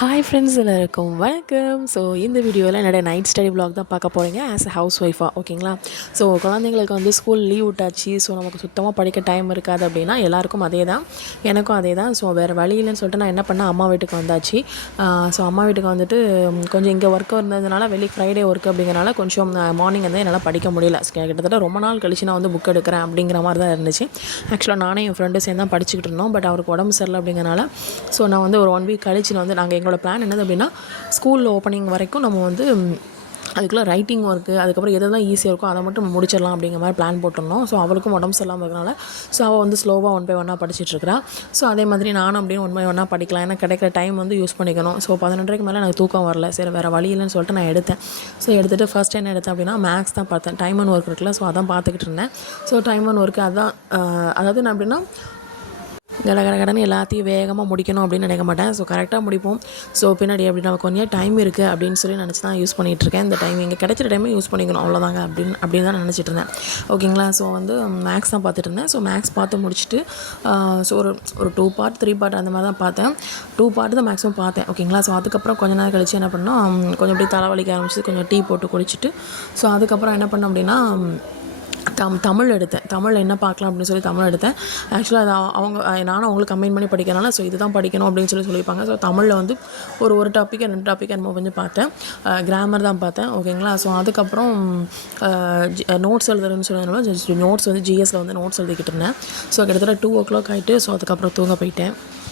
Hi friends எல்லாருக்கும் வணக்கம். So இந்த வீடியோவில் என்னோடய நைட் ஸ்டடி vlog தான் பார்க்க போகிறீங்க ஆஸ் அ ஹவுஸ் ஒய்ஃபாக. ஓகேங்களா? ஸோ குழந்தைங்களுக்கு வந்து ஸ்கூல் லீவ் விட்டாச்சு. ஸோ நமக்கு சுத்தமாக படிக்க டைம் இருக்காது அப்படின்னா எல்லாருக்கும் அதே தான், எனக்கும் அதே தான். ஸோ வேறு வழி இல்லைன்னு சொல்லிட்டு நான் என்ன பண்ணேன், அம்மா வீட்டுக்கு வந்தாச்சு. ஸோ அம்மா வீட்டுக்கு வந்துட்டு கொஞ்சம் இங்கே ஒர்க்கு இருந்ததுனால ஃப்ரைடே ஒர்க் அப்படிங்கிறனால கொஞ்சம் மார்னிங் வந்து என்னால் படிக்க முடியல. கிட்டத்தட்ட ரொம்ப நாள் கழிச்சு நான் வந்து புக் எடுக்கிறேன் அப்படிங்கிற மாதிரி தான் இருந்துச்சு. ஆக்சுவலாக நானே என் ஃப்ரெண்டு சேர்ந்து தான் படிச்சுக்கிட்டு இருந்தோம். பட் அவருக்கு உடம்பு சரியில்லை அப்படிங்கிறனால ஸோ நான் வந்து ஒரு 1 வீக் கழிச்சு வந்து நாங்கள் எங்களோட பிளான் என்னது அப்படின்னா, ஸ்கூல் ஓப்பனிங் வரைக்கும் நம்ம வந்து அதுக்குள்ளே ரைட்டிங் ஒர்க்கு, அதுக்கப்புறம் எதெல்லாம் ஈஸியாக இருக்கோ அதை மட்டும் முடிச்சிடலாம் அப்படிங்கிற மாதிரி பிளான் போட்டிருந்தோம். ஸோ அவளுக்கும் உடம்பு சரியில்லாமல் இருக்கனால ஸோ அவள் வந்து ஸ்லோவாக 1 by 1 படிச்சிட்ருக்கிறா. ஸோ அதே மாதிரி நானும் அப்படியே 1 by 1 படிக்கலாம். ஏன்னா கிடைக்கிற டைம் வந்து யூஸ் பண்ணிக்கணும். ஸோ 11:30க்கு மேலே எனக்கு தூக்கம் வரல. சரி வேறு வழி இல்லைன்னு சொல்லிட்டு நான் எடுத்தேன். ஸோ எடுத்துகிட்டு ஃபஸ்ட் என்ன எடுத்தேன் அப்படின்னா மேக்ஸ் தான் பார்த்தேன். டைம் அண்ட் ஒர்க் இருக்குல்ல, ஸோ அதான் பார்த்துக்கிட்டு இருந்தேன். ஸோ டைம் அண்ட் ஒர்க்கு அதான், அதாவது நான் அப்படின்னா கடன்னு எல்லாத்தையும் வேகமாக முடிக்கணும் அப்படின்னு நினைக்க மாட்டேன். ஸோ கரெக்டாக முடிப்போம். ஸோ பின்னாடி அப்படி நமக்கு கொஞ்சம் டைம் இருக்குது அப்படின்னு சொல்லி நினச்சி தான் யூஸ் பண்ணிகிட்ருக்கேன். இந்த டைம் இங்கே கிடைக்கிற டைமே யூஸ் பண்ணிக்கணும், அவ்வளோதாங்க அப்படின்னு தான் நினச்சிட்டு இருந்தேன். ஓகேங்களா? ஸோ வந்து மேக்ஸ் தான் பார்த்துட்டு இருந்தேன். ஸோ மேக்ஸ் பார்த்து முடிச்சுட்டு ஸோ ஒரு 2 பார்ட் 3 பார்ட் அந்த மாதிரி தான் பார்த்தேன். 2 பார்ட் தான் மேக்ஸிமம் பார்த்தேன். ஓகேங்களா? ஸோ அதுக்கப்புறம் கொஞ்ச நேரம் கழிச்சு என்ன பண்ணோம், கொஞ்சம் அப்படியே தலைவலிக்க ஆரம்பிச்சு கொஞ்சம் டீ போட்டு குடிச்சிட்டு ஸோ அதுக்கப்புறம் என்ன பண்ணோம் அப்படின்னா தமிழ் எடுத்தேன். தமிழில் என்ன பார்க்கலாம் அப்படின்னு சொல்லி தமிழ் எடுத்தேன். ஆக்சுவலாக அது அவங்க நானும் அவங்களுக்கு கம்பைன் பண்ணி படிக்கிறனால ஸோ இதுதான் படிக்கணும் அப்படின்னு சொல்லியிருப்பாங்க. ஸோ தமிழில் வந்து ஒரு டாப்பிக் 2 டாப்பிக் என்னமோ கொஞ்சம் பார்த்தேன். கிராமர் தான் பார்த்தேன். ஓகேங்களா? ஸோ அதுக்கப்புறம் நோட்ஸ் எழுதுறதுன்னு சொல்லி நோட்ஸ் வந்து ஜிஎஸ்சில் வந்து நோட்ஸ் எழுதிக்கிட்டு இருந்தேன். ஸோ கிட்டத்தட்ட 2 o'clock ஆகிட்டு ஸோ அதுக்கப்புறம் தூங்க போயிட்டேன்.